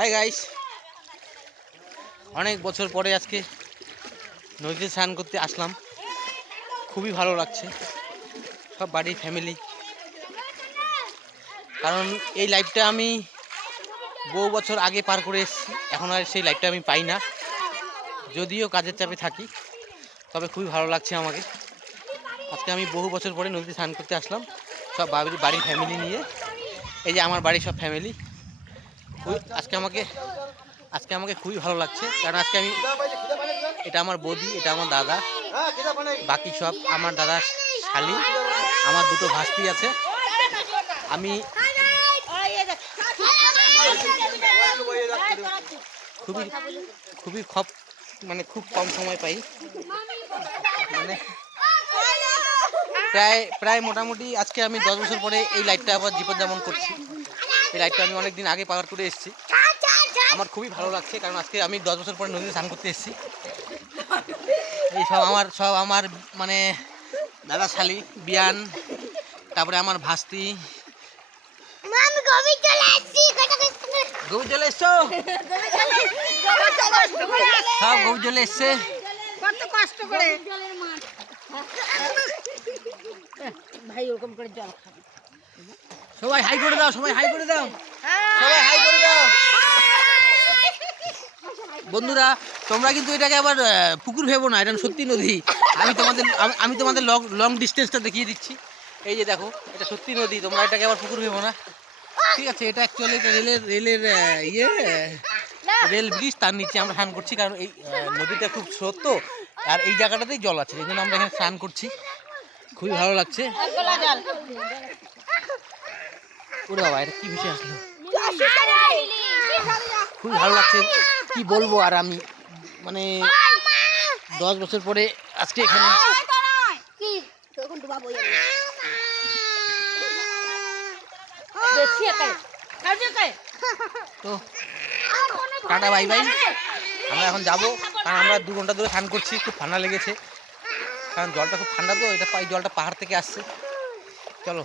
Hi guys, অনেক বছর পরে আজকে নদীতে স্নান করতে আসলাম। খুবই ভালো লাগছে, সব বাড়ির ফ্যামিলি। কারণ এই লাইফটা আমি বহু বছর আগে পার করে এসেছি, এখন আর সেই লাইফটা আমি পাই না। যদিও কাজের চাপে থাকি, তবে খুবই ভালো লাগছে আমাকে। আজকে আমি বহু বছর পরে নদীতে স্নান করতে আসলাম সব বাড়ির ফ্যামিলি নিয়ে। এই যে আমার বাড়ির সব ফ্যামিলি। আজকে আমাকে খুবই ভালো লাগছে, কারণ আজকে আমি, এটা আমার বৌদি, এটা আমার দাদা, বাকি সব আমার দাদা শালি, আমার দুটো ভাস্তি আছে। আমি খুবই খুবই খুব কম সময় পাই, মানে প্রায় মোটামুটি আজকে আমি 10 বছর পরে এই লাইফটা আবার জীবনযাপন করছি। এই লাইফটা আমি অনেক দিন আগে পার করে এসেছি। আমার খুবই ভালো লাগছে, কারণ আজকে আমি 10 বছর পরে নদীতে স্নান করতে এসেছি। এই সব আমার মানে দাদা শালি, বিয়ান, তারপরে আমার ভাস্তি। গভীর জলে এসছো, সব গভীর জলে এসছে। কত কষ্ট করে ভাই ওরকম করে জল খাবে। সবাই হাই করে দাও, সবাই হাই করে দাও, সবাই হাই করে দাও। বন্ধুরা, তোমরা কিন্তু এটাকে আবার পুকুর ভেবো না, এটা সত্যি নদী। আমি তোমাদের লং ডিস্টেন্সটা দেখিয়ে দিচ্ছি। এই যে দেখো, এটা সত্যি নদী, তোমরা এটাকে আবার পুকুর ভেবো না, ঠিক আছে? এটা অ্যাকচুয়ালি রেল ব্রিজ, তার নিচে আমরা স্নান করছি। কারণ এই নদীটা খুব স্রোত তো, আর এই জায়গাটাতেই জল আছে, এই জন্য আমরা এখানে স্নান করছি। খুবই ভালো লাগছে। ওরে বাবা, এটা কি ভেসে আসলো! খুবই ভালো লাগছে, কি বলবো আর। আমি মানে 10 বছর পরে আজকে এখানে। তো টাটা, বাই বাই। আমরা এখন যাবো, কারণ আমরা 2 ঘন্টা ধরে স্নান করছি। খুব ঠান্ডা লেগেছে, কারণ জলটা খুব ঠান্ডা তো। জলটা পাহাড় থেকে আসছে। চলো।